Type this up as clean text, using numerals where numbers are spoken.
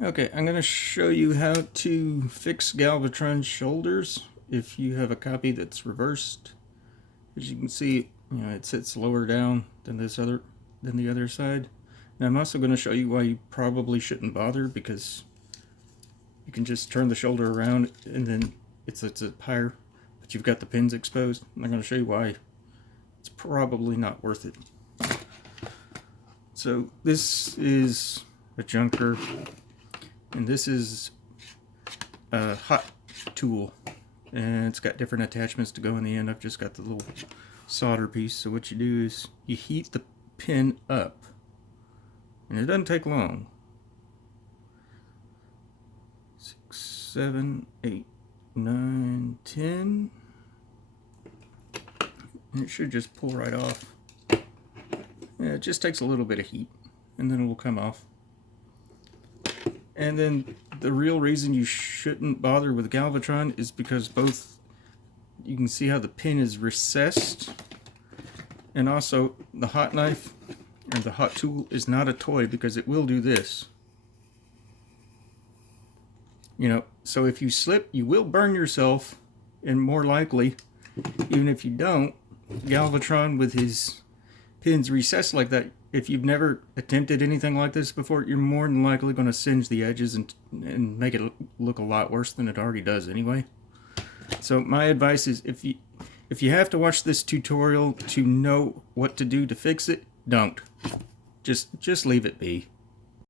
Okay, I'm going to show you how to fix galvatron shoulders if you have a copy that's reversed. As you can see, it sits lower down than the other side. And I'm also going to show you why you probably shouldn't bother, because you can just turn the shoulder around and then it sits up higher, but you've got the pins exposed. I'm going to show you why it's probably not worth it. So this is a junker, and this is a hot tool, and it's got different attachments to go in the end. I've just got the little solder piece. So what you do is you heat the pin up, and it doesn't take long. 6, 7, 8, 9, 10, and it should just pull right off. Yeah, it just takes a little bit of heat, and then it will come off. And then the real reason you shouldn't bother with galvatron is because you can see how the pin is recessed, and also the hot knife or the hot tool is not a toy, because it will do this. So if you slip, you will burn yourself, and more likely, even if you don't, galvatron with his pins recessed like that, if you've never attempted anything like this before, you're more than likely going to singe the edges and make it look a lot worse than it already does anyway. So my advice is, if you have to watch this tutorial to know what to do to fix it, don't. Just leave it be.